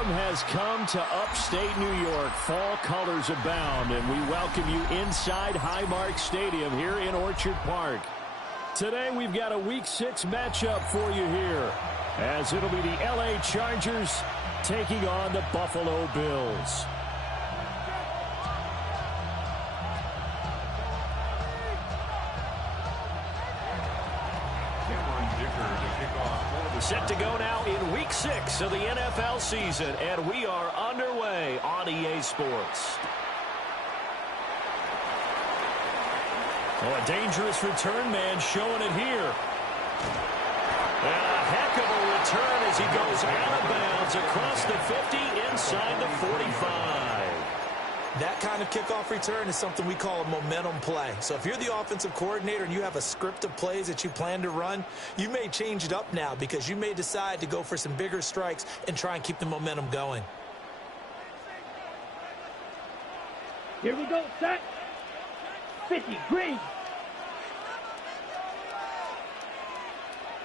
Autumn has come to upstate New York. Fall colors abound, and we welcome you inside Highmark Stadium here in Orchard Park. Today we've got a Week 6 matchup for you here, as it'll be the LA Chargers taking on the Buffalo Bills. Set to go now in Week 6 of the NFL season, and we are underway on EA Sports. Oh, a dangerous return man showing it here. And a heck of a return as he goes out of bounds across the 50 inside the 45. That kind of kickoff return is something we call a momentum play. So if you're the offensive coordinator and you have a script of plays that you plan to run, you may change it up now because you may decide to go for some bigger strikes and try and keep the momentum going. Here we go, set. 50, green.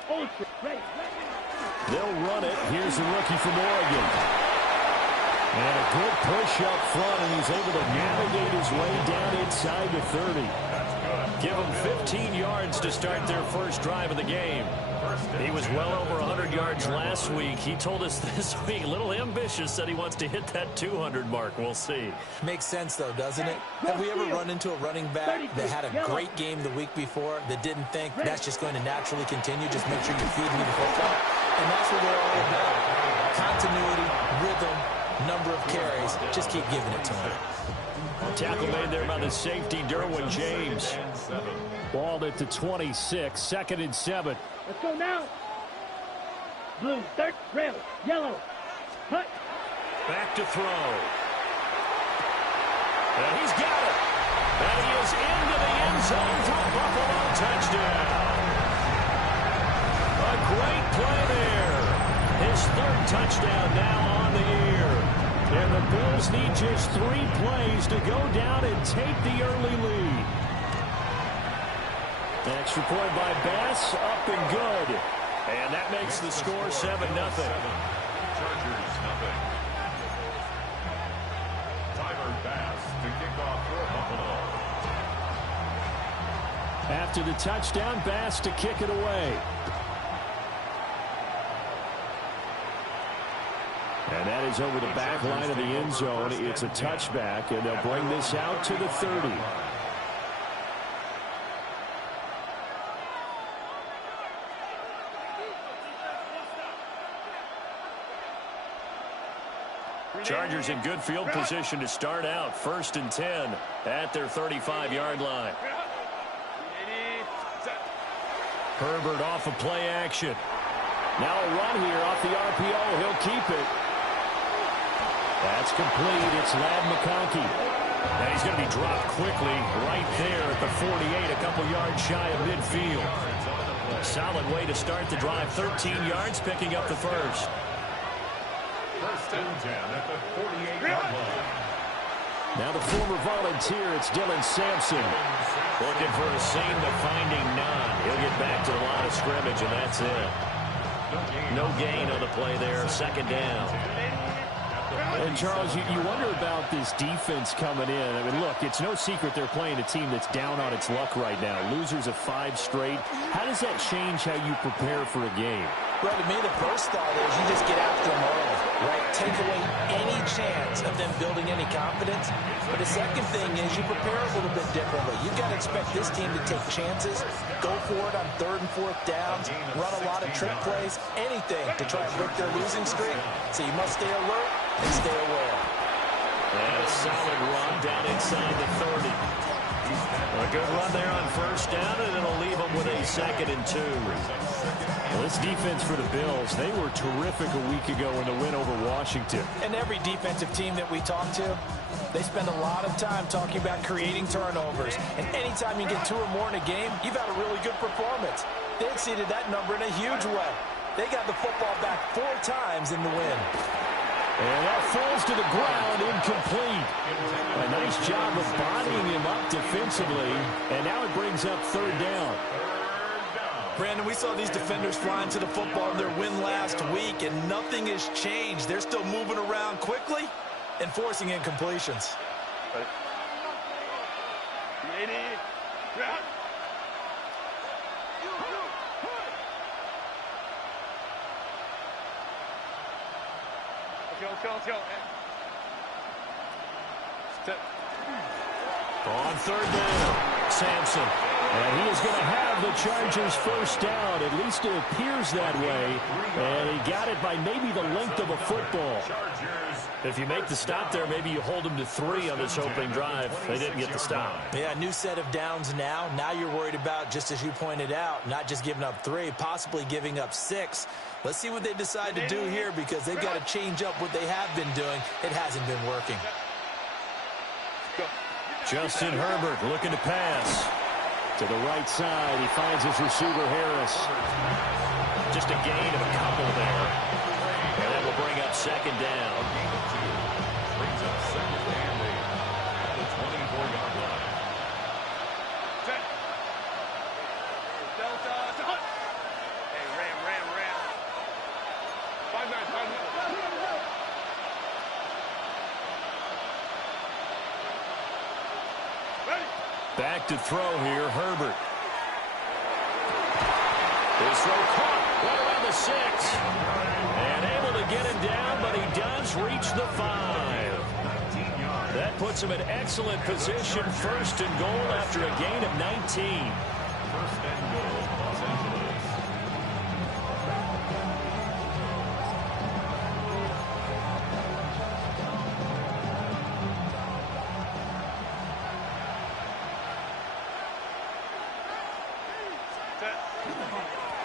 Ultra, ready. They'll run it. Here's the rookie from Oregon. And a good push up front, and he's able to navigate his way down inside the 30. Give him 15 yards to start their first drive of the game. He was well over 100 yards last week. He told us this week, a little ambitious, said he wants to hit that 200 mark. We'll see. Makes sense, though, doesn't it? Have we ever run into a running back that had a great game the week before that didn't think that's just going to naturally continue? Just make sure you feed me the football. And that's what we're all about. Continuity, rhythm, number of carries. Just keep giving it to him. Tackle made there by the safety, Derwin James. Balled at the 26, 2nd and 7. Let's go now. Blue, third, rail, yellow. Cut. Back to throw. And he's got it. And he is into the end zone for a Buffalo touchdown. A great play there. His 3rd touchdown now on the year. And the Bills need just 3 plays to go down and take the early lead. Extra point by Bass, up and good. And that makes the score 7-0. Chargers, nothing. Tyler Bass to kick off for Buffalo. After the touchdown, Bass to kick it away. And that is over the back line of the end zone. It's a touchback, and they'll bring this out to the 30. Chargers in good field position to start out. 1st and 10 at their 35-yard line. Herbert off of play action. Now a run here off the RPO. He'll keep it. That's complete. It's Ladd McConkey. And he's going to be dropped quickly right there at the 48, a couple yards shy of midfield. Solid way to start the drive. 13 yards, picking up the first. 1st and 10 at the 48-yard line. Now the former Volunteer, it's Dylan Sampson. Looking for a seam to finding none. He'll get back to the line of scrimmage, and that's it. No gain on the play there. 2nd down. And, Charles, you wonder about this defense coming in. I mean, look, it's no secret they're playing a team that's down on its luck right now. Losers of 5 straight. How does that change how you prepare for a game? Well, to me, the first thought is you just get after them early, right? Take away any chance of them building any confidence. But the second thing is you prepare a little bit differently. You've got to expect this team to take chances, go for it on 3rd and 4th downs, run a lot of trick plays, anything to try and break their losing streak. So you must stay alert and stay aware. And a solid run down inside the 30. A good run there on 1st down, and it'll leave them with a 2nd and 2. Well, this defense for the Bills, they were terrific a week ago in the win over Washington. And every defensive team that we talk to, they spend a lot of time talking about creating turnovers. And anytime you get 2 or more in a game, you've had a really good performance. They exceeded that number in a huge way. They got the football back 4 times in the win. And that falls to the ground, incomplete. A nice job of bodying him up defensively, and now it brings up 3rd down. Brandon, we saw these defenders flying to the football in their win last week. break, and nothing has changed. They're still moving around quickly and forcing incompletions. On third down, Sampson. And he is going to have the Chargers first down. At least it appears that way. And he got it by maybe the length of a football. If you make the stop there, maybe you hold them to 3 on this opening drive. They didn't get the stop. Yeah, new set of downs now. Now you're worried about, just as you pointed out, not just giving up 3, possibly giving up 6. Let's see what they decide to do here, because they've got to change up what they have been doing. It hasn't been working. Justin Herbert looking to pass. To the right side, he finds his receiver, Harris. Just a gain of a couple there. And that will bring up second down. Brings up second and 8 at the 24-yard line. Hey, Ram. 5-9. Back to throw here, Herbert. His throw caught right around the 6. And able to get him down, but he does reach the 5. That puts him in excellent position, first and goal after a gain of 19. First and goal, Los Angeles.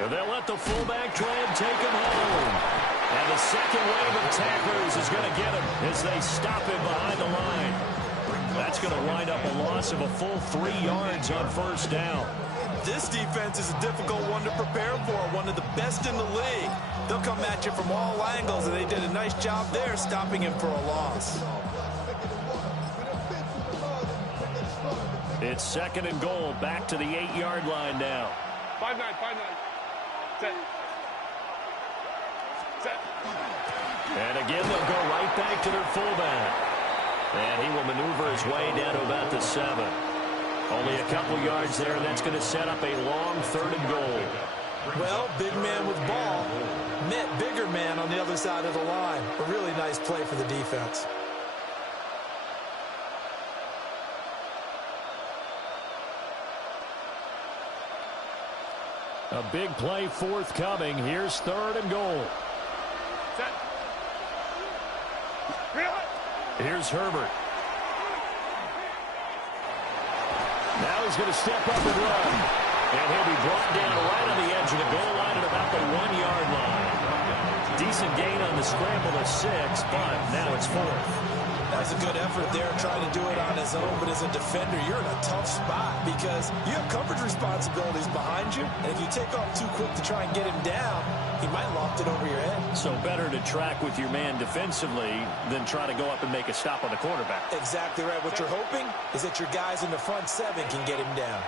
And they'll let the fullback try and take him home. And the second wave of tacklers is going to get him as they stop him behind the line. That's going to wind up a loss of a full 3 yards on first down. This defense is a difficult one to prepare for, one of the best in the league. They'll come at you from all angles, and they did a nice job there stopping him for a loss. It's second and goal, back to the 8-yard line now. 5-9. Set. And again, they'll go right back to their fullback. And he will maneuver his way down to about the 7. Only a couple yards there, and that's going to set up a long third and goal. Well, big man with ball met bigger man on the other side of the line. A really nice play for the defense. A big play forthcoming. Here's third and goal. Set. Here's Herbert. Now he's going to step up and run. And he'll be brought down right on the edge of the goal line at about the 1-yard line. Decent gain on the scramble of 6, but now it's 4th. That's a good effort there, trying to do it on his own. But as a defender, you're in a tough spot because you have coverage responsibilities behind you. And if you take off too quick to try and get him down, he might loft it over your head. So better to track with your man defensively than try to go up and make a stop on the quarterback. Exactly right. What you're hoping is that your guys in the front 7 can get him down.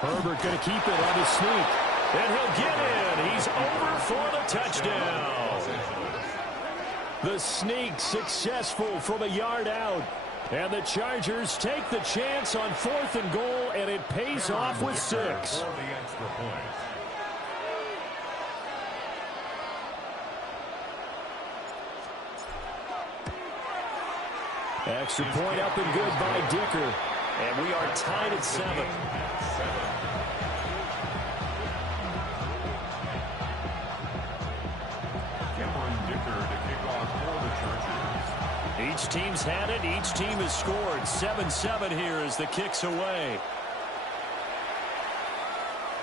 Herbert going to keep it on his sneak. And he'll get in. He's over for the touchdown. The sneak successful from a yard out. And the Chargers take the chance on 4th and goal, and it pays off with 6. Extra point up and good by Dicker. And we are tied at 7. Each team's had it. Each team has scored. 7-7 here as the kick's away.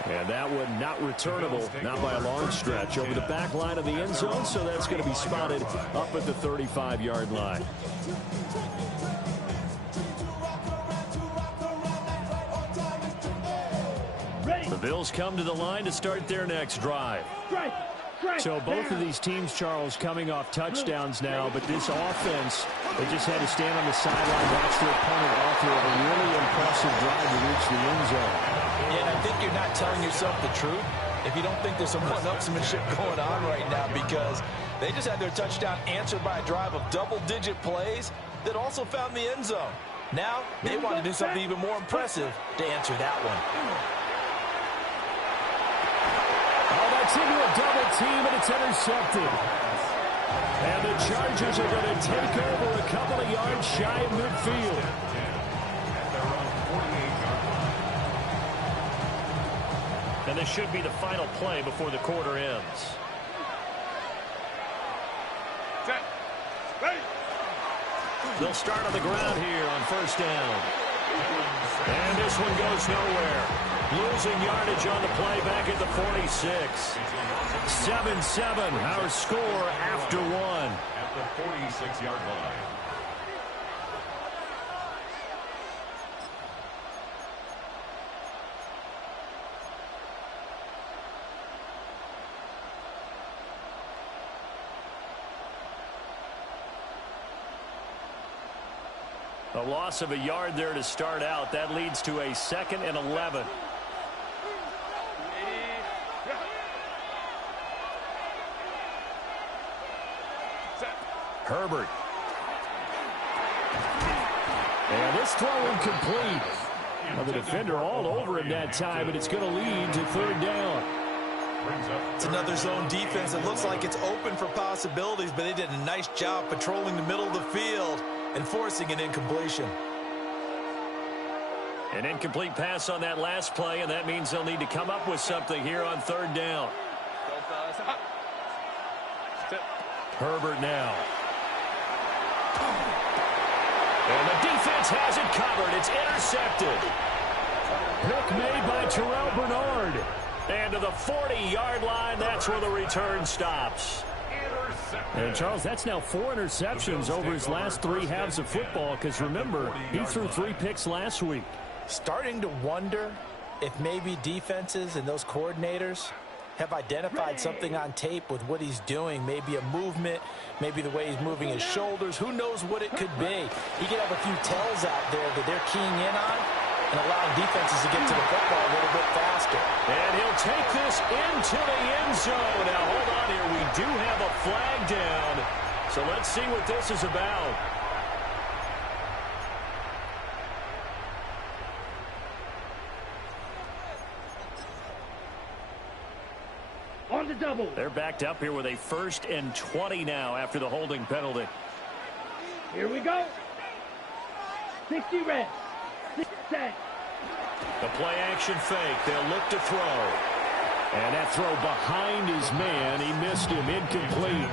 And that one not returnable, not by a long stretch, over the back line of the end zone, so that's going to be spotted up at the 35-yard line. The Bills come to the line to start their next drive. So both of these teams, Charles, coming off touchdowns now, but this offense, they just had to stand on the sideline, watch their opponent offer a really impressive drive to reach the end zone. And I think you're not telling yourself the truth if you don't think there's some one-upsmanship going on right now, because they just had their touchdown answered by a drive of double-digit plays that also found the end zone. Now, they want to do something even more impressive to answer that one. Oh, that's into a double team, and it's intercepted. And the Chargers are going to take over a couple of yards shy of midfield. And this should be the final play before the quarter ends. Set. Ready. They'll start on the ground here on first down. And this one goes nowhere. Losing yardage on the play back at the 46. 7-7, our score after one. At the 46-yard line. A loss of a yard there to start out. That leads to a 2nd and 11. Herbert. And this throw incomplete. Well, the defender all over him that time, but it's going to lead to 3rd down. It's another zone defense. It looks like it's open for possibilities, but they did a nice job patrolling the middle of the field and forcing an incompletion. An incomplete pass on that last play, and that means they'll need to come up with something here on 3rd down. Herbert now. And the defense has it covered. It's intercepted. Pick made by Terrell Bernard. And to the 40-yard line, that's where the return stops. And, Charles, that's now 4 interceptions over his last 3 halves of football, because, remember, he threw 3 picks last week. Starting to wonder if maybe defenses and those coordinators have identified something on tape with what he's doing. Maybe a movement, maybe the way he's moving his shoulders. Who knows what it could be? He could have a few tells out there that they're keying in on and allowing defenses to get to the football a little bit faster. And he'll take this into the end zone. Now, hold on here. We do have a flag down. So let's see what this is about. On the double. They're backed up here with a 1st and 20 now after the holding penalty. Here we go. 60 red. 6 set. The play action fake. They'll look to throw. And that throw behind his man. He missed him. Incomplete.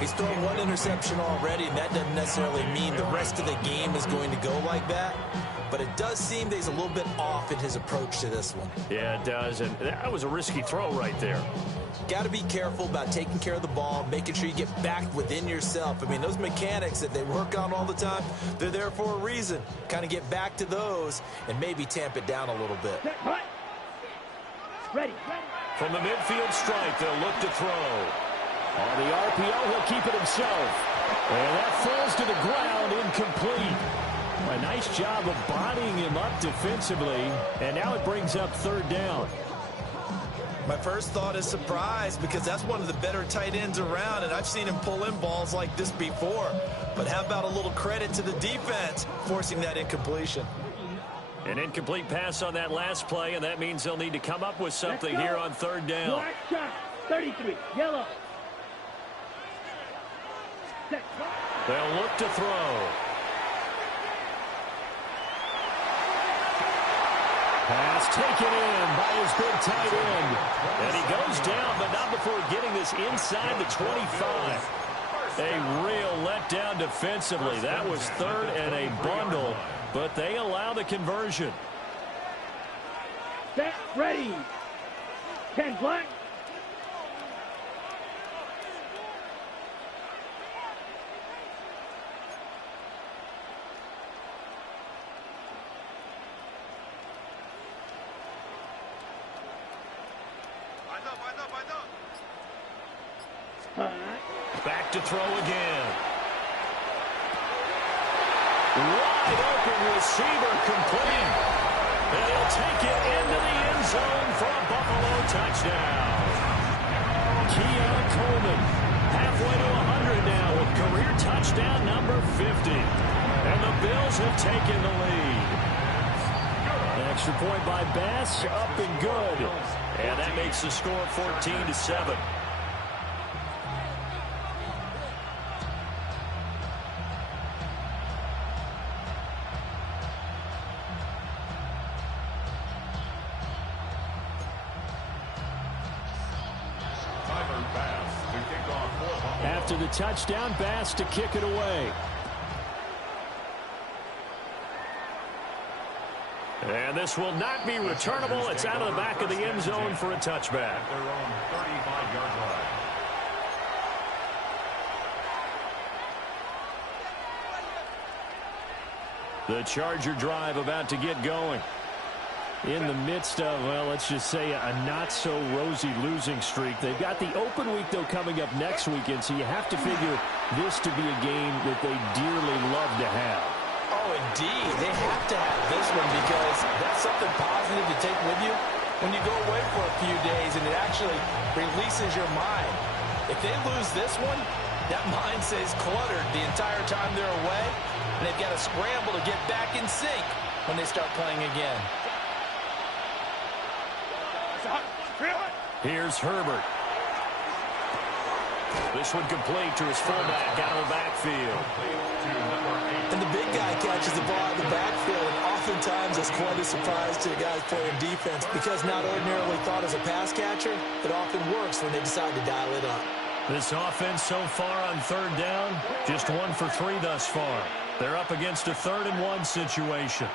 He's thrown 1 interception already, and that doesn't necessarily mean the rest of the game is going to go like that. But it does seem that he's a little bit off in his approach to this one. Yeah, it does. And that was a risky throw right there. Got to be careful about taking care of the ball, making sure you get back within yourself. I mean, those mechanics that they work on all the time, they're there for a reason. Kind of get back to those and maybe tamp it down a little bit. Ready. From the midfield strike, they'll look to throw. On the RPO, he'll keep it himself. And that falls to the ground, incomplete. A nice job of bodying him up defensively. And now it brings up 3rd down. My first thought is surprise, because that's one of the better tight ends around, and I've seen him pull in balls like this before. But how about a little credit to the defense forcing that incompletion? An incomplete pass on that last play, and that means they'll need to come up with something here on 3rd down. Black shot. 33. Yellow. Set. They'll look to throw. Pass taken in by his big tight end. And he goes down, but not before getting this inside the 25. A real letdown defensively. That was 3rd and a bundle, but they allow the conversion. Set. Ready. 10 black. Back to throw again. Wide open receiver complete. And he'll take it into the end zone for a Buffalo touchdown. Keon Coleman, halfway to 100 now with career touchdown number 50. And the Bills have taken the lead. An extra point by Bass, up and good. And that makes the score 14-7. After the touchdown, Bass to kick it away. And this will not be returnable. It's out of the back of the end zone for a touchback. Their own 35-yard line. The Charger drive about to get going. In the midst of, well, let's just say a not-so-rosy losing streak. They've got the open week, though, coming up next weekend, so you have to figure this to be a game that they dearly love to have. Oh, indeed. They have to have this one because that's something positive to take with you when you go away for a few days, and it actually releases your mind. If they lose this one, that mind stays cluttered the entire time they're away, and they've got to scramble to get back in sync when they start playing again. Here's Herbert. This one complete to his fullback out of the backfield. And the big guy catches the ball in the backfield, and oftentimes it's quite a surprise to the guys playing defense because not ordinarily thought as a pass catcher, it often works when they decide to dial it up. This offense so far on third down, just 1 for 3 thus far. They're up against a 3rd and 1 situation.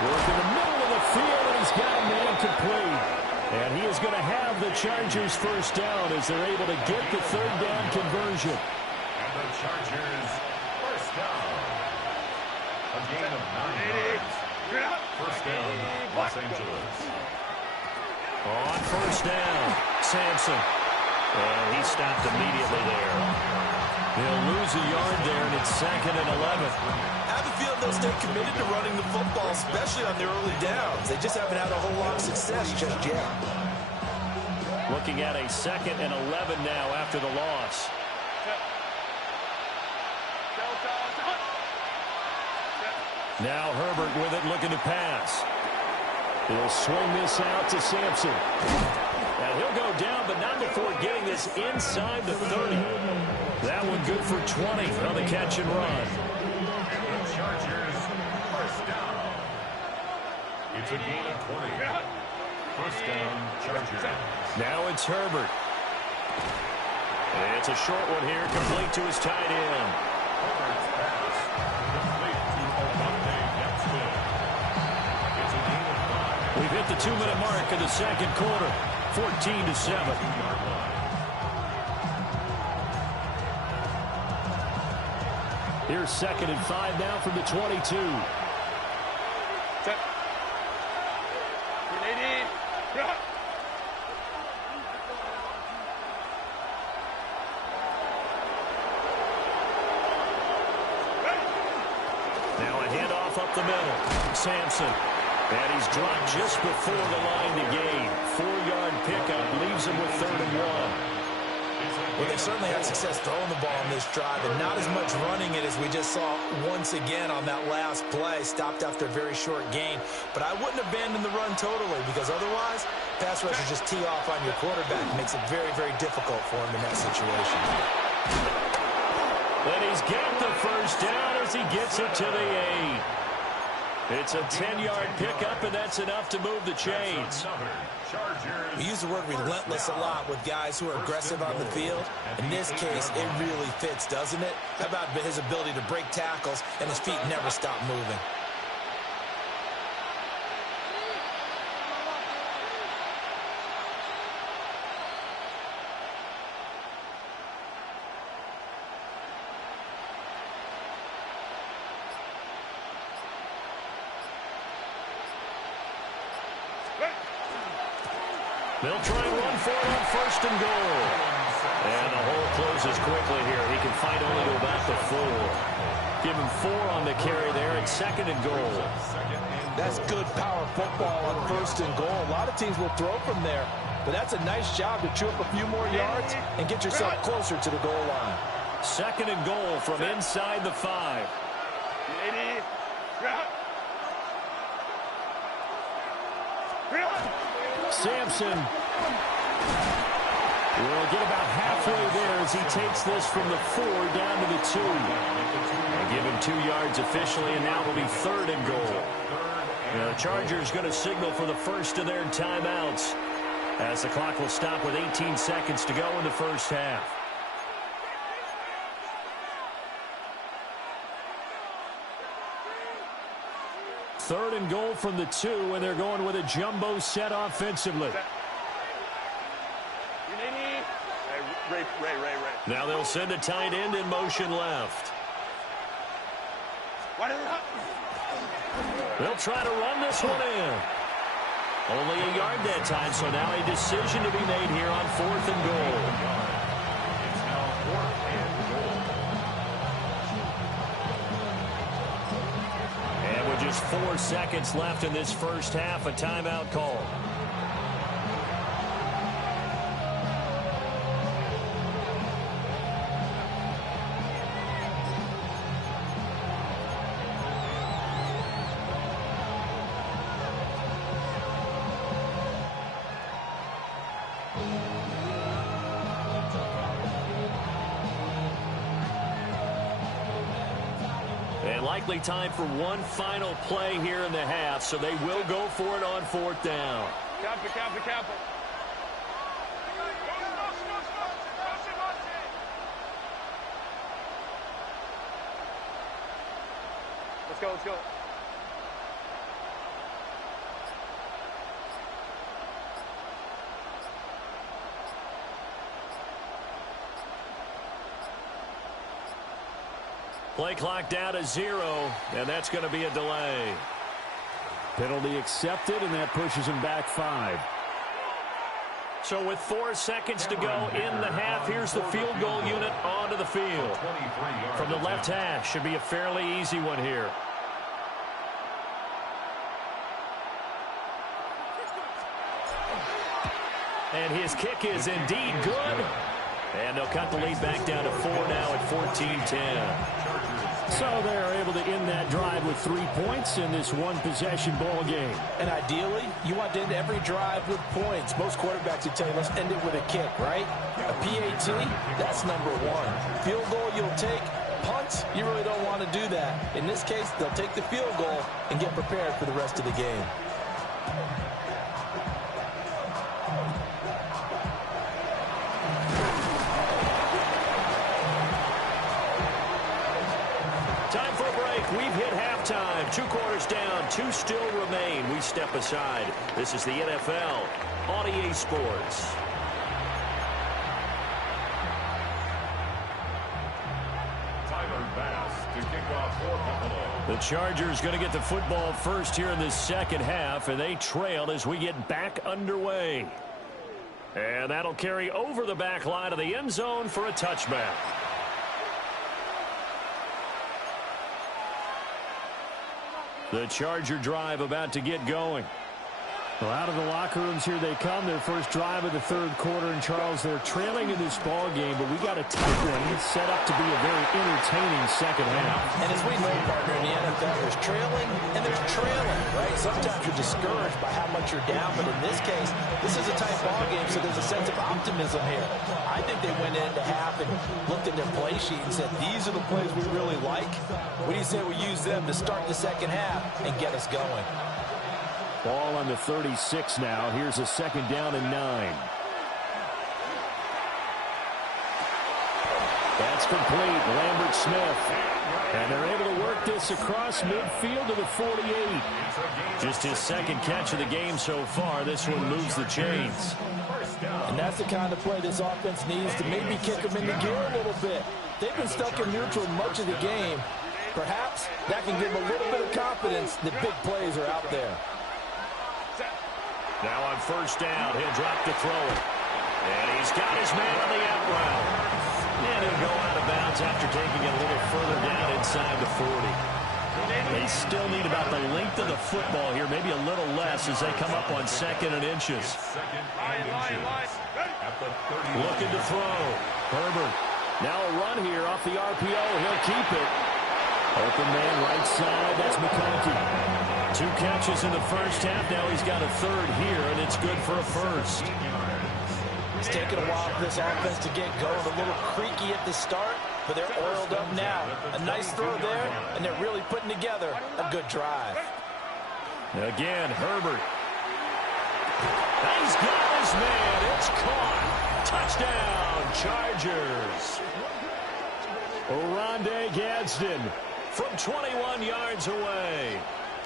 Work in the middle of the field, and he's got a man complete. And he is going to have the Chargers first down as they're able to get the 3rd down conversion. And the Chargers first down. A gain of 9 yards. First down, Los Angeles. On first down, Sampson. And he stopped immediately there. They'll lose a yard there, and it's 2nd and 11. I have a feeling they'll stay committed to running the football, especially on their early downs. They just haven't had a whole lot of success just yet. Looking at a 2nd and 11 now after the loss. Now Herbert with it, looking to pass. He'll swing this out to Sampson. And he'll go down, but not before getting this inside the 30. That one good for 20 on the catch and run. And the Chargers first down. It's a gain of 20. First down, Chargers. Now it's Herbert. And it's a short one here, complete to his tight end. Herbert's pass complete to Olave Dexter. It's a gain of 5. We've hit the 2-minute mark of the second quarter, 14-7. Here's 2nd and 5 now from the 22. Now a handoff up the middle. Sampson. And he's dropped just before the line to gain. 4-yard pickup leaves him with 3rd and 1. Well, they certainly had success throwing the ball on this drive, and not as much running it as we just saw once again on that last play. Stopped after a very short gain. But I wouldn't abandon the run totally, because otherwise, pass rushers just tee off on your quarterback. It makes it very, very difficult for him in that situation. And he's got the first down as he gets it to the 8. It's a 10-yard pickup, and that's enough to move the chains. We use the word relentless a lot with guys who are aggressive on the field. In this case, it really fits, doesn't it? How about his ability to break tackles and his feet never stop moving? They'll try and run for it on 1st and goal. And the hole closes quickly here. He can fight only to about the 4. Give him 4 on the carry there. It's 2nd and goal. That's good power football on 1st and goal. A lot of teams will throw from there, but that's a nice job to chew up a few more yards and get yourself closer to the goal line. 2nd and goal from inside the 5. Sampson will get about halfway there as he takes this from the 4 down to the 2. And give him 2 yards officially, and now it'll be 3rd and goal. The Chargers going to signal for the first of their timeouts as the clock will stop with 18 seconds to go in the first half. Third and goal from the 2, and they're going with a jumbo set offensively. Ray. Now they'll send a tight end in motion left. They'll try to run this one in. Only a yard that time, so now a decision to be made here on 4th and goal. It's now 4th and goal. And with just 4 seconds left in this first half, a timeout call. Likely time for one final play here in the half, so they will go for it on 4th down. Cap. Let's go. Play clock down to 0, and that's going to be a delay. Penalty accepted, and that pushes him back 5. So with 4 seconds to go in the half, here's the field goal unit onto the field. From the left hash, should be a fairly easy one here. And his kick is indeed good. And they'll cut the lead back down to 4 now at 14-10. So they're able to end that drive with 3 points in this one-possession ball game. And ideally, you want to end every drive with points. Most quarterbacks would tell you, let's end it with a kick, right? A PAT, that's number 1. Field goal you'll take. Punts, you really don't want to do that. In this case, they'll take the field goal and get prepared for the rest of the game. We've hit halftime. 2 quarters down, 2 still remain. We step aside. This is the NFL on EA Sports. Tyler Bass to kick off for Buffalo. The Chargers going to get the football first here in this second half, and they trail as we get back underway. And that'll carry over the back line of the end zone for a touchback. The Charger drive about to get going. Well, out of the locker rooms here they come. Their first drive of the 3rd quarter. And, Charles, they're trailing in this ball game, but we got a tight one. It's set up to be a very entertaining second half. And as we know, partner, in the NFL, there's trailing and there's trailing, right? Sometimes you're discouraged by how much you're down, but in this case, this is a tight ball game, so there's a sense of optimism here. I think they went into half and looked at their play sheet and said, these are the plays we really like. What do you say we use them to start the second half and get us going? Ball on the 36 now. Here's a 2nd down and 9. That's complete. Lambert Smith. And they're able to work this across midfield to the 48. Just his 2nd catch of the game so far. This one moves the chains. And that's the kind of play this offense needs to maybe kick them into gear a little bit. They've been stuck in neutral much of the game. Perhaps that can give them a little bit of confidence that big plays are out there. Now on 1st down, he'll drop to throw it. And he's got his man on the out route. And he'll go out of bounds after taking it a little further down inside the 40. They still need about the length of the football here, maybe a little less as they come up on 2nd and inches. Looking to throw. Herbert. Now a run here off the RPO. He'll keep it. Open man right side. That's McConkey. 2 catches in the first half. Now he's got a 3rd here, and it's good for a first. It's taken a while for this offense to get going. A little creaky at the start, but they're oiled up now. A nice throw there, and they're really putting together a good drive. Again, Herbert. He's got his man. It's caught. Touchdown, Chargers. Oronde Gadsden from 21 yards away.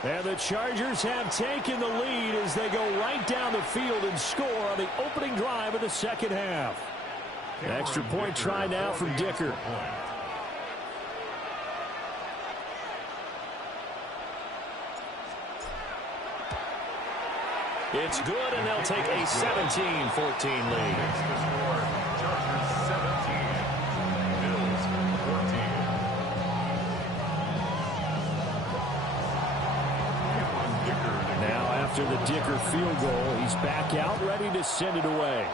And the Chargers have taken the lead as they go right down the field and score on the opening drive of the second half. Extra point try now from Dicker. It's good, and they'll take a 17-14 lead. Chargers 17, Bills 14. Now after the Dicker field goal, he's back out, ready to send it away.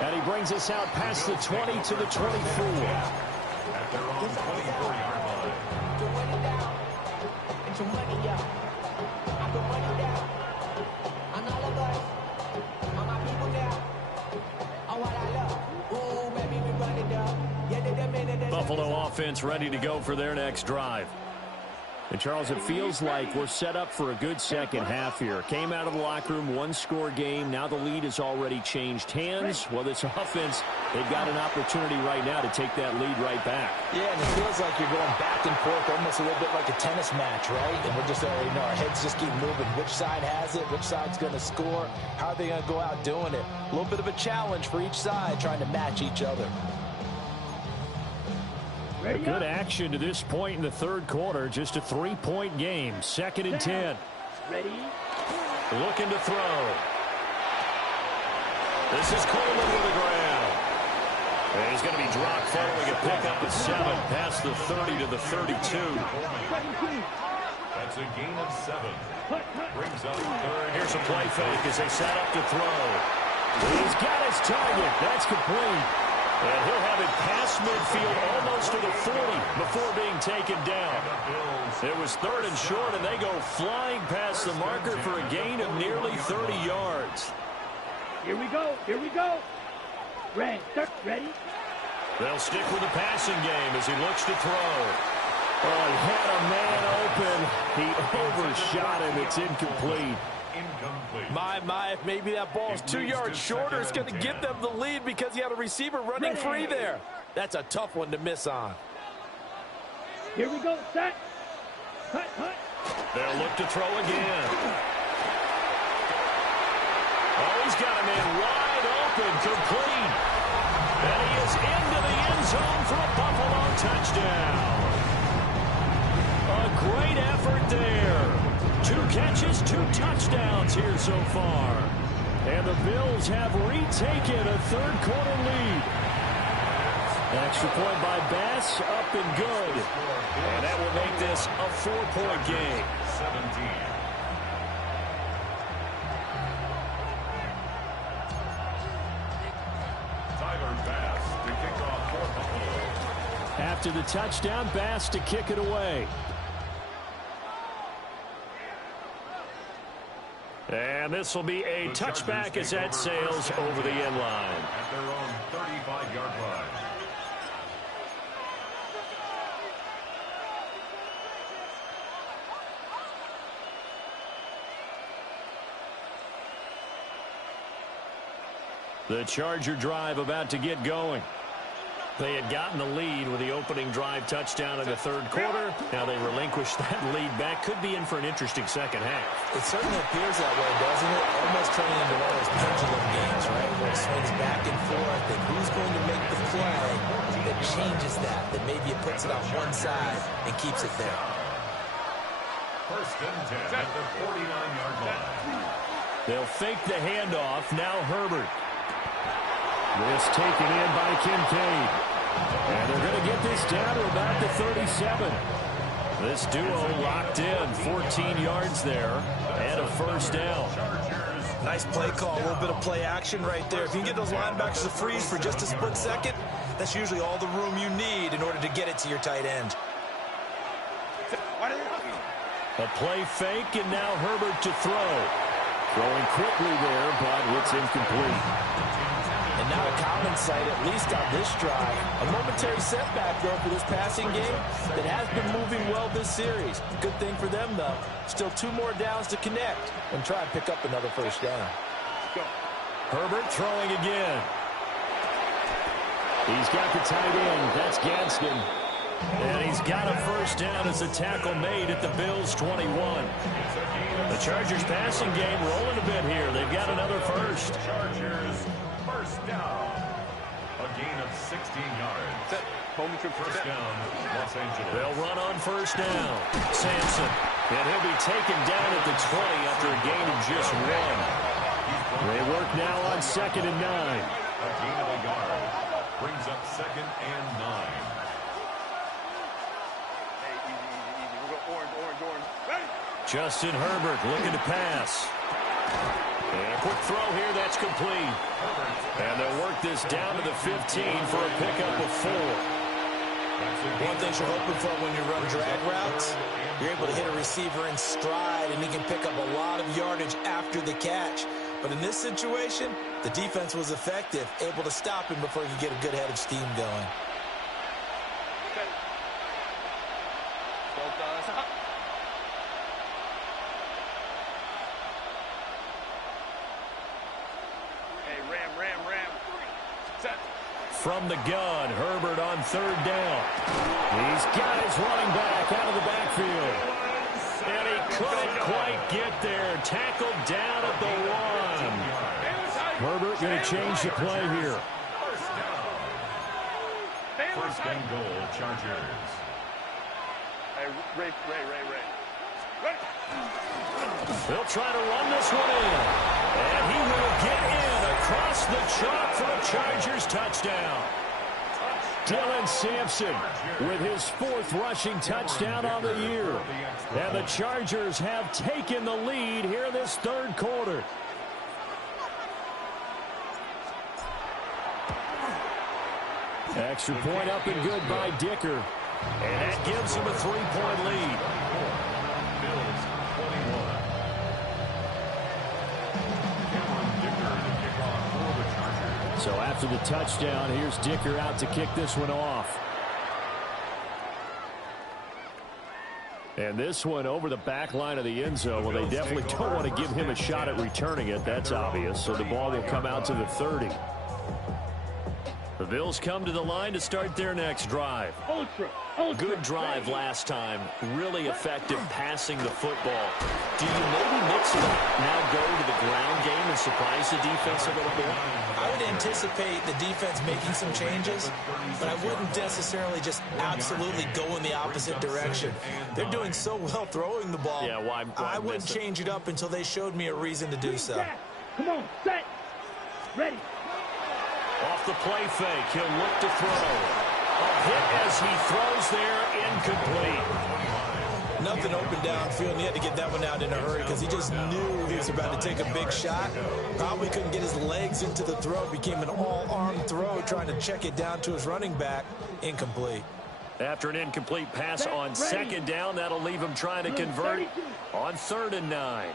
And he brings us out past the 20 to the 24. At their own 24-yard line. Buffalo offense ready to go for their next drive. And, Charles, it feels like we're set up for a good second half here. Came out of the locker room, 1-score game. Now the lead has already changed hands. Well, this offense, they've got an opportunity right now to take that lead right back. Yeah, and it feels like you're going back and forth almost a little bit like a tennis match, right? And we're just, our heads just keep moving. Which side has it? Which side's going to score? How are they going to go out doing it? A little bit of a challenge for each side trying to match each other. A good action to this point in the third quarter. Just a 3-point game. 2nd and 10. Ready? Looking to throw. This is Coleman with the grab. And he's going to be dropped following a pickup of 7 past the 30 to the 32. That's a gain of 7. Brings up 3rd. Here's a play fake as they set up to throw. He's got his target. That's complete. And he'll have it past midfield almost to the 40 before being taken down. It was 3rd and short, and they go flying past the marker for a gain of nearly 30 yards. Here we go. Here we go. Ready? They'll stick with the passing game as he looks to throw. Oh, he had a man open. He overshot him. It's incomplete. My, if maybe that ball's 2 yards shorter, it's going to give them the lead because he had a receiver running free there. That's a tough one to miss on. Here we go. Set. Cut. They'll look to throw again. Oh, he's got a man wide open, complete. And he is into the end zone for a Buffalo touchdown. A great effort there. 2 catches, 2 touchdowns here so far. And the Bills have retaken a third quarter lead. Extra point by Bass, up and good. And that will make this a 4-point game. 17. Tyler Bass to kick off for Buffalo. After the touchdown, Bass to kick it away. And this will be a touchback as that sails over the end line. At their own 35-yard line. The Charger drive about to get going. They had gotten the lead with the opening drive touchdown in the third quarter. Now they relinquish that lead back. Could be in for an interesting second half. It certainly appears that way, doesn't it? Almost turning into one of those pendulum games, right? Where it swings back and forth, and who's going to make the play that changes that maybe it puts it on one side and keeps it there. 1st and 10 at the 49-yard line. They'll fake the handoff. Now Herbert. This taken in by Kincaid. And they're going to get this down to about the 37. This duo locked in. 14 yards there and a first down. Nice play call. A little bit of play action right there. If you can get those linebackers to freeze for just a split second, that's usually all the room you need in order to get it to your tight end. A play fake, and now Herbert to throw. Throwing quickly there, but it's incomplete. And not a common sight, at least on this drive. A momentary setback, though, for this passing game that has been moving well this series. Good thing for them, though. Still 2 more downs to connect and try and pick up another first down. Herbert throwing again. He's got the tight end. That's Gadsden. And he's got a first down as a tackle made at the Bills' 21. The Chargers passing game rolling a bit here. They've got another first. Chargers first down. A gain of 16 yards. First down, Los Angeles. They'll run on first down. Sampson. And he'll be taken down at the 20 after a gain of just 1. They work now on 2nd and 9. A gain of a yard. Brings up 2nd and 9. Justin Herbert looking to pass. And a quick throw here, that's complete. And they'll work this down to the 15 for a pickup of 4. One thing you're hoping for when you run drag routes, you're able to hit a receiver in stride, and he can pick up a lot of yardage after the catch. But in this situation, the defense was effective, able to stop him before he could get a good head of steam going. From the gun, Herbert on 3rd down. He's got his running back out of the backfield. And he couldn't quite get there. Tackled down at the 1. Herbert going to change the play here. First and goal, Chargers. Hey, Ray. They'll try to run this one in. And he will get in across the chalk for a Chargers touchdown. Dylan Sampson with his 4th rushing touchdown on the year. And the Chargers have taken the lead here in this 3rd quarter. Extra point up and good by Dicker. And that gives him a 3-point lead. Bills 21. Cameron Dicker to kick off for the Chargers. So after the touchdown, here's Dicker out to kick this one off. And this one over the back line of the end zone. Well, they definitely don't want to give him a shot at returning it. That's obvious. So the ball will come out to the 30. The Bills come to the line to start their next drive. Good drive last time. Really effective passing the football. Do you maybe mix it up, now go to the ground game and surprise the defense a little bit? I would anticipate the defense making some changes, but I wouldn't necessarily just absolutely go in the opposite direction. They're doing so well throwing the ball. Yeah, why I wouldn't change it up until they showed me a reason to do so. Come on, set, ready. Off the play fake, he'll look to throw. A hit as he throws there, incomplete. Nothing open downfield, and he had to get that one out in a hurry because he just knew he was about to take a big shot. Probably couldn't get his legs into the throw. Became an all-arm throw, trying to check it down to his running back. Incomplete. After an incomplete pass on 2nd down, that'll leave him trying to convert on 3rd and 9.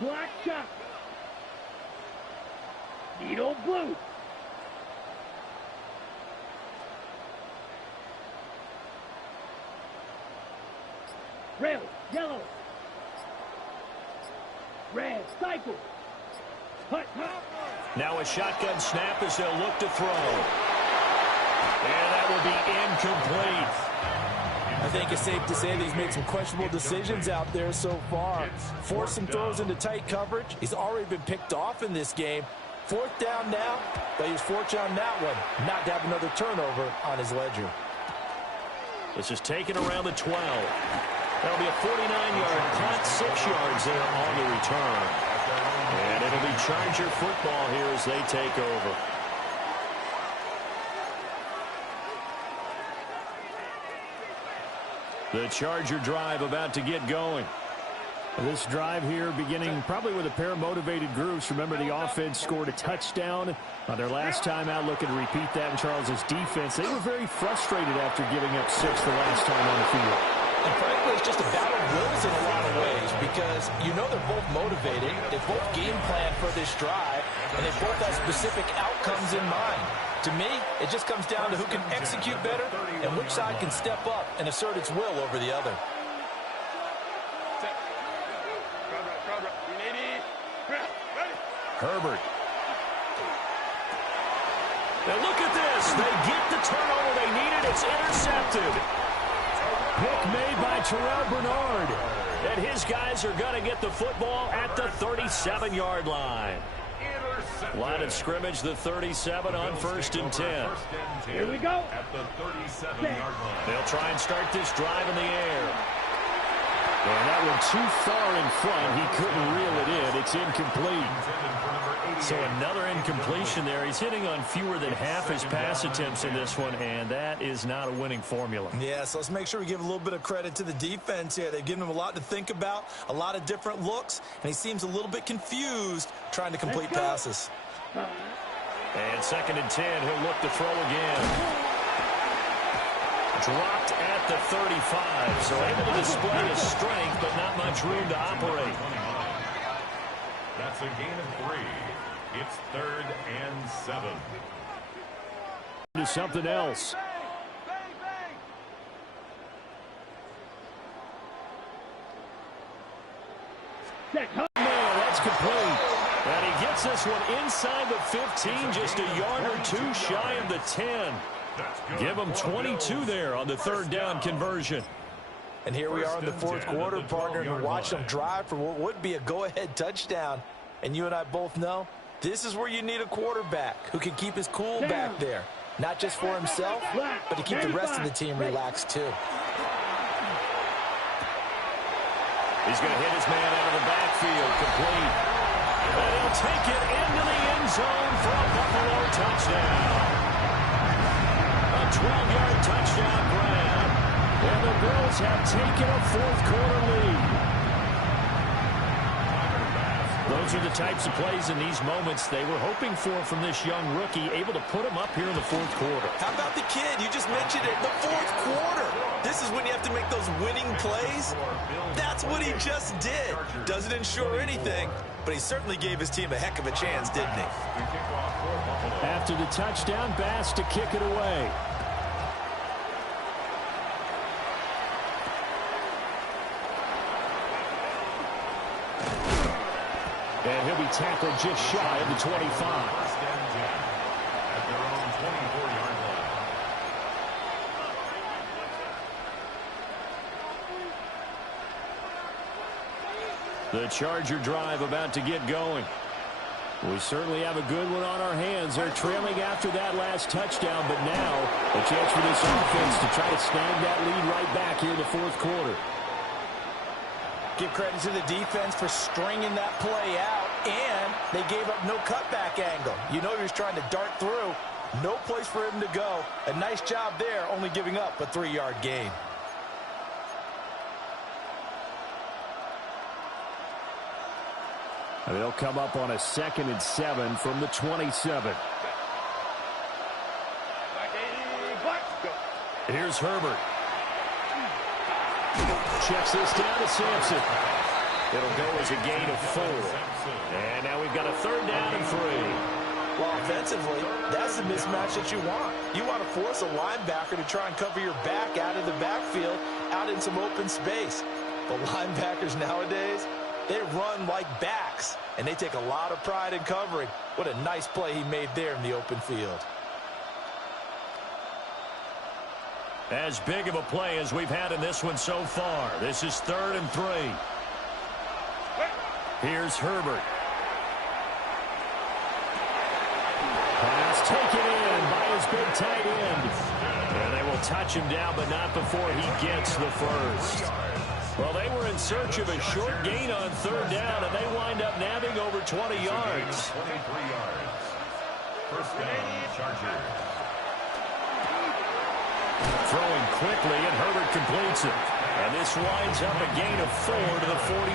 Black shot. Needle blue. Red, yellow. Red, cycle. Hut, hut. Now a shotgun snap as they'll look to throw. And that will be incomplete. I think it's safe to say that he's made some questionable decisions out there so far. Forced some throws into tight coverage. He's already been picked off in this game. 4th down now, but he was fortunate on that one not to have another turnover on his ledger. This is taken around the 12. That'll be a 49-yard punt, 6 yards there on the return. And it'll be Charger football here as they take over. The Charger drive about to get going. This drive here beginning probably with a pair of motivated groups. Remember, the offense scored a touchdown on their last time out, looking to repeat that in Charles's defense. They were very frustrated after giving up 6 the last time on the field. And frankly, it's just a battle of wills in a lot of ways because you know they're both motivated. They both game plan for this drive, and they both have specific outcomes in mind. To me, it just comes down to who can execute better and which side can step up and assert its will over the other. Herbert. Now look at this. They get the turnover they needed. It's intercepted. Pick made by Terrell Bernard. And his guys are going to get the football at the 37-yard line. Line of scrimmage, the 37 on 1st and 10. Here we go. At the 37-yard line. They'll try and start this drive in the air. And that one too far in front. He couldn't reel it in. It's incomplete. So another incompletion there. He's hitting on fewer than half his pass attempts in this one, and that is not a winning formula. Yeah, so let's make sure we give a little bit of credit to the defense here. They've given him a lot to think about, a lot of different looks, and he seems a little bit confused trying to complete passes. And 2nd and 10, he'll look to throw again. Dropped at the 35, so able to display his strength, but not much room to operate. That's a gain of 3. It's 3rd and 7. To something else. That's complete. And he gets this one inside the 15, just a yard or 2 shy of the 10. Give him 22 there on the 3rd down conversion. And here we are in the 4th quarter, partner, and watch them drive for what would be a go-ahead touchdown. And you and I both know this is where you need a quarterback who can keep his cool back there. Not just for himself, but to keep the rest of the team relaxed too. He's going to hit his man out of the backfield, complete. And he'll take it into the end zone for a Buffalo touchdown. A 12-yard touchdown grab. And the Bills have taken a 4th quarter lead. Those are the types of plays in these moments they were hoping for from this young rookie, able to put him up here in the 4th quarter. How about the kid? You just mentioned it, the 4th quarter. This is when you have to make those winning plays. That's what he just did. Doesn't ensure anything, but he certainly gave his team a heck of a chance, didn't he? After the touchdown, Bass to kick it away. And he'll be tackled just shy of the 25. At their own 24-yard line. The Charger drive about to get going. We certainly have a good one on our hands. They're trailing after that last touchdown, but now a chance for this offense to try to snag that lead right back here in the 4th quarter. Give credit to the defense for stringing that play out, and they gave up no cutback angle. You know he was trying to dart through. No place for him to go. A nice job there, only giving up a 3-yard gain. And they'll come up on a 2nd and 7 from the 27. Here's Herbert. Checks this down to Sampson. It'll go as a gain of 4. And now we've got a 3rd down and 3. Well, offensively, that's the mismatch that you want. You want to force a linebacker to try and cover your back out of the backfield, out in some open space. But linebackers nowadays, they run like backs, and they take a lot of pride in covering. What a nice play he made there in the open field. As big of a play as we've had in this one so far. This is 3rd and 3. Here's Herbert. Pass taken in by his big tight end. And they will touch him down, but not before he gets the first. Well, they were in search of a short gain on third down, and they wind up nabbing over 20 yards. 23 yards. First down, Chargers. Throwing quickly, and Herbert completes it. And this winds up a gain of 4 to the 41.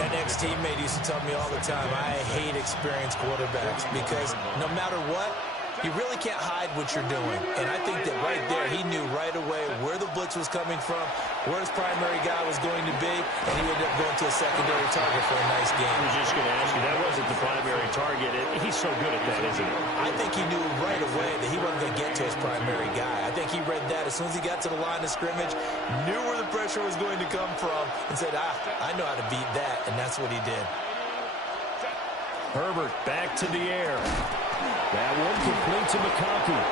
That ex-teammate used to tell me all the time, I hate experienced quarterbacks because no matter what, you really can't hide what you're doing. And I think that right there, he knew right away where the blitz was coming from, where his primary guy was going to be, and he ended up going to a secondary target for a nice game. I was just going to ask you, that wasn't the primary target. He's so good at that, isn't he? I think he knew right away that he wasn't going to get to his primary guy. I think he read that as soon as he got to the line of scrimmage, knew where the pressure was going to come from, and said, I know how to beat that, and that's what he did. Herbert back to the air. That one complete to McConkey.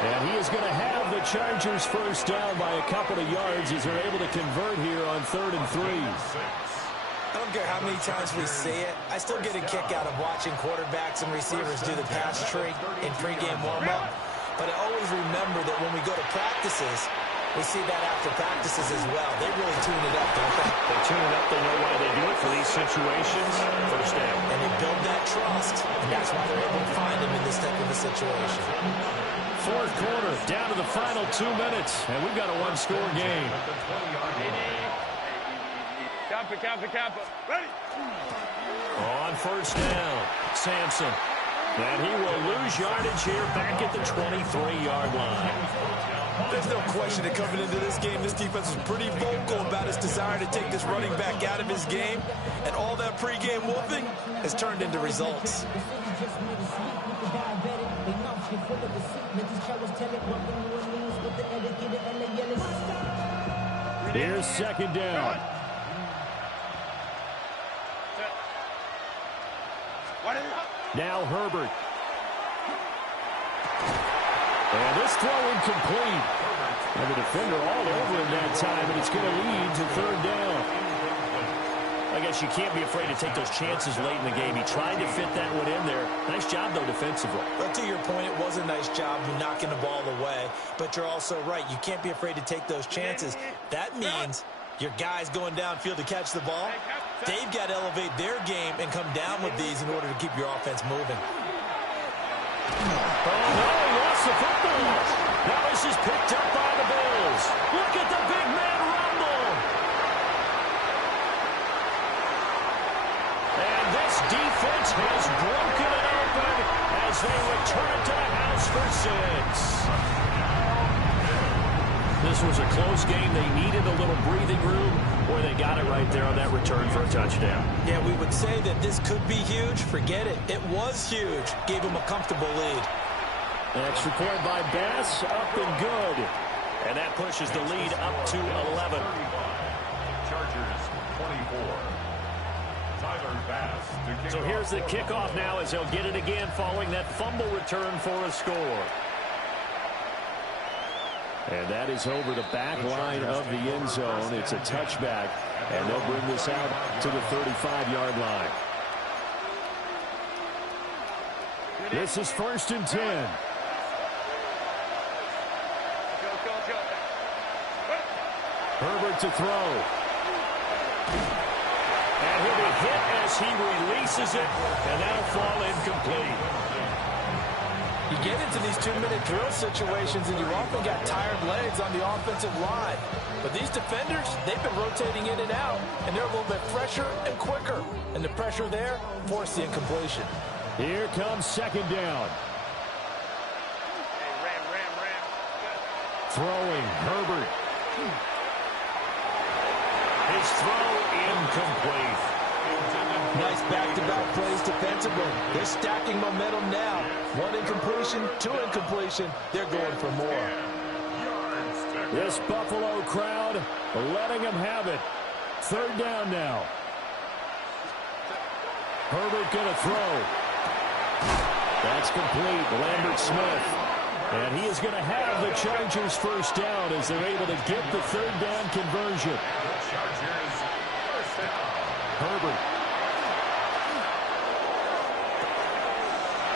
And he is going to have the Chargers first down by a couple of yards as they're able to convert here on 3rd and 3. I don't care how many times we see it. I still get a kick out of watching quarterbacks and receivers do the pass tree in pregame warm-up. But I always remember that when we go to practices, we see that after practices as well. They really tune it up, don't they? They tune it up. They know why they do it for these situations. First down. And they build that trust, and that's why they're able to find him in this type of a situation. Fourth quarter, down to the final 2 minutes, and we've got a one-score game. Kappa. Ready? On first down, Sampson. And he will lose yardage here back at the 23-yard line. There's no question that coming into this game, this defense was pretty vocal about its desire to take this running back out of his game. And all that pregame wolfing has turned into results. Here's second down. Now Herbert. And this throw incomplete. And the defender all over him that time, and it's going to lead to third down. I guess you can't be afraid to take those chances late in the game. He tried to fit that one in there. Nice job, though, defensively. But to your point, it was a nice job knocking the ball away. But you're also right. You can't be afraid to take those chances. That means your guys going downfield to catch the ball. They've got to elevate their game and come down with these in order to keep your offense moving. Oh, no, he lost the football. Now this is picked up by the Bills. Look at the big man rumble. And this defense has broken it open as they return to the house for 6. This was a close game. They needed a little breathing room, where they got it right there on that return for a touchdown. Yeah, we would say that this could be huge. Forget it. It was huge. Gave them a comfortable lead. Extra point by Bass, up and good. And that pushes the lead up to 11. Chargers 24. Tyler Bass to kick So here's the kickoff now as they'll get it again following that fumble return for a score. And that is over the back line of the end zone. It's a touchback, and they'll bring this out to the 35-yard line. This is 1st and 10. Herbert to throw. And he'll be hit as he releases it, and that'll fall incomplete. You get into these 2-minute drill situations, and you often got tired legs on the offensive line. But these defenders, they've been rotating in and out, and they're a little bit fresher and quicker. And the pressure there forced the incompletion. Here comes second down. Ram. Throwing, Herbert. His throw incomplete. Nice back-to-back plays defensively. They're stacking momentum now. 1 incompletion, 2 incompletion. They're going for more. This Buffalo crowd letting them have it. Third down now. Herbert going to throw. That's complete. Lambert Smith. And he is going to have the Chargers first down as they're able to get the third down conversion. Chargers first down. Herbert.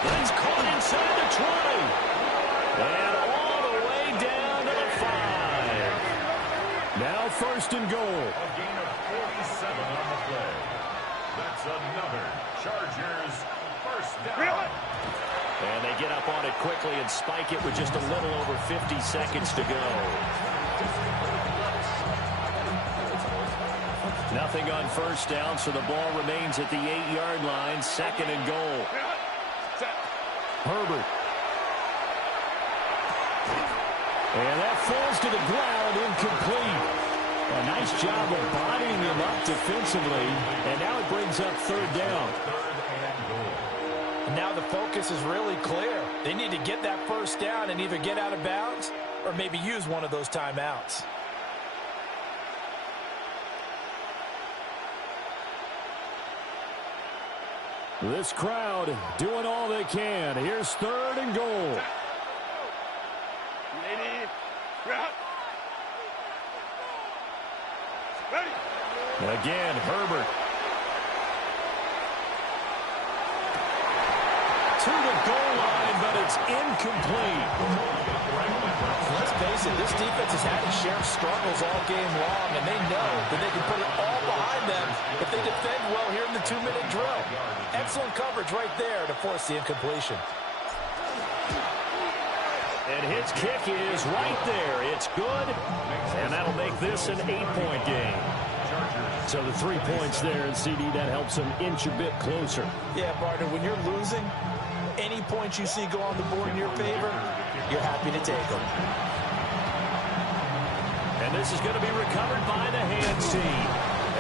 It's caught inside the 20. And all the way down to the 5. Now first and goal. A gain of 47 on the play. That's another Chargers first down. And they get up on it quickly and spike it with just a little over 50 seconds to go. Nothing on first down, so the ball remains at the 8-yard line. Second and goal. Herbert. And that falls to the ground, incomplete. A nice job of bodying him up defensively. And now it brings up third down. And now the focus is really clear. They need to get that first down and either get out of bounds or maybe use one of those timeouts. This crowd doing all they can. Here's third and goal. Again, Herbert. To the goal line, but it's incomplete. Let's face it, this defense has had its share of struggles all game long, and they know that they can put it all behind them if they defend well here in the 2-minute drill. Excellent coverage right there to force the incompletion. And his kick is right there. It's good, and that'll make this an 8-point game. So the 3 points there, and CD, that helps them inch a bit closer. Yeah, partner, when you're losing, any points you see go on the board in your favor, you're happy to take them. And this is going to be recovered by the hands team.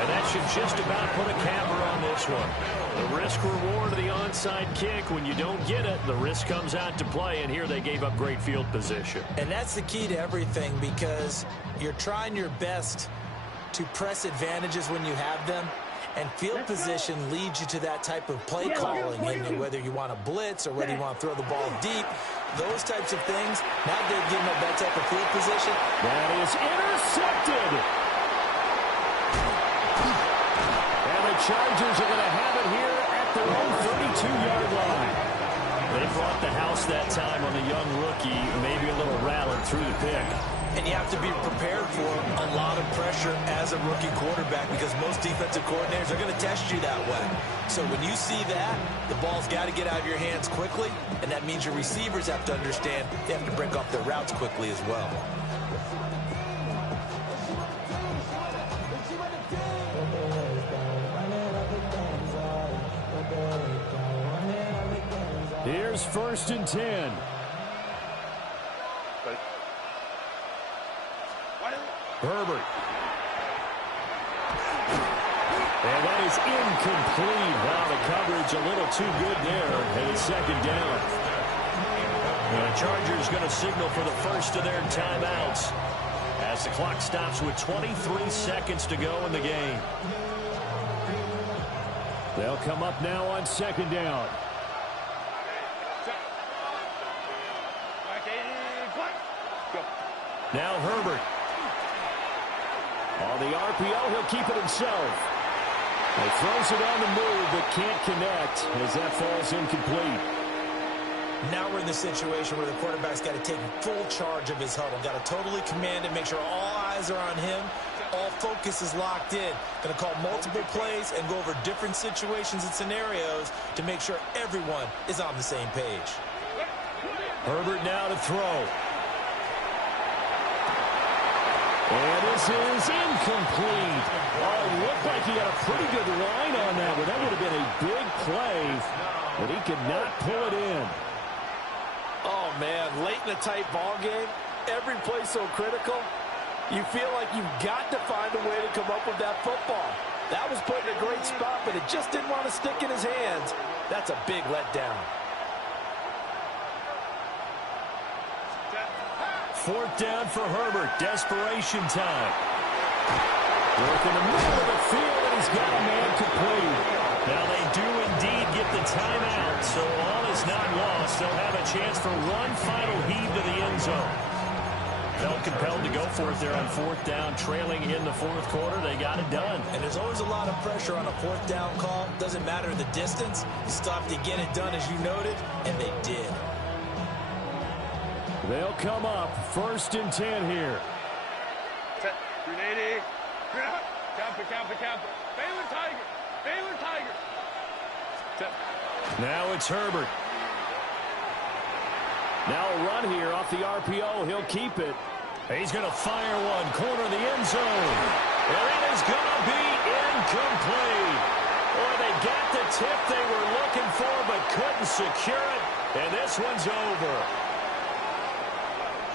And that should just about put a capper on this one. The risk-reward of the onside kick, when you don't get it, the risk comes out to play, and here they gave up great field position. And that's the key to everything, because you're trying your best to press advantages when you have them, and field position leads you to that type of play calling, and whether you want to blitz or whether you want to throw the ball deep, those types of things. Now they're giving up that type of field position. That is intercepted. And the Chargers are going to have it here at their own 32-yard line. They brought the house that time on the young rookie, maybe a little rattled through the pick. And you have to be prepared for a lot of pressure as a rookie quarterback, because most defensive coordinators are going to test you that way. So when you see that, the ball's got to get out of your hands quickly, and that means your receivers have to understand they have to break off their routes quickly as well. Here's first and 10. Herbert. And that is incomplete. Wow, the coverage a little too good there. And it's second down. And the Chargers going to signal for the first of their timeouts as the clock stops with 23 seconds to go in the game. They'll come up now on second down. Now Herbert. On the RPO, he'll keep it himself. He throws it on the move, but can't connect as that falls incomplete. Now we're in the situation where the quarterback's got to take full charge of his huddle. Got to totally command it, make sure all eyes are on him. All focus is locked in. Going to call multiple plays and go over different situations and scenarios to make sure everyone is on the same page. Herbert now to throw. And this is incomplete. Oh, it looked like he had a pretty good line on that one. That would have been a big play, but he could not pull it in. Oh, man, late in a tight ball game, every play so critical. You feel like you've got to find a way to come up with that football. That was put in a great spot, but it just didn't want to stick in his hands. That's a big letdown. Fourth down for Herbert. Desperation time. Work in the middle of the field, and he's got a man complete. Now they do indeed get the timeout, so all is not lost. They'll have a chance for one final heave to the end zone. Felt compelled to go for it there on fourth down, trailing in the fourth quarter. They got it done. And there's always a lot of pressure on a fourth down call. Doesn't matter the distance. You still have to get it done, as you noted, and they did. They'll come up first and 10 here. 380. Kappa. Baylor Tiger. Now it's Herbert. Now a run here off the RPO. He'll keep it. He's going to fire one. Corner of the end zone. And it is going to be incomplete. Boy, they got the tip they were looking for but couldn't secure it. And this one's over.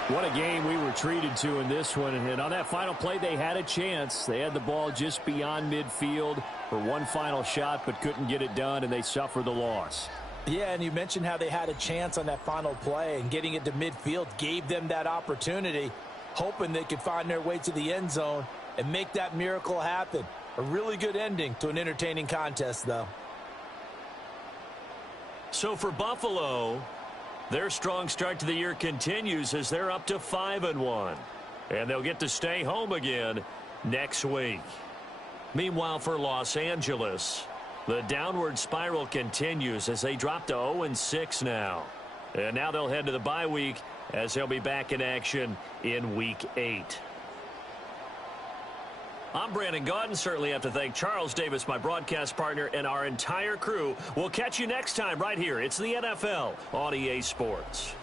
What a game we were treated to in this one. And on that final play, they had a chance. They had the ball just beyond midfield for one final shot but couldn't get it done, and they suffered the loss. Yeah, and you mentioned how they had a chance on that final play, and getting it to midfield gave them that opportunity, hoping they could find their way to the end zone and make that miracle happen. A really good ending to an entertaining contest, though. So for Buffalo, their strong start to the year continues as they're up to 5-1. And they'll get to stay home again next week. Meanwhile, for Los Angeles, the downward spiral continues as they drop to 0-6 now. And now they'll head to the bye week as they'll be back in action in Week 8. I'm Brandon Gaudin. Certainly have to thank Charles Davis, my broadcast partner, and our entire crew. We'll catch you next time right here. It's the NFL on EA Sports.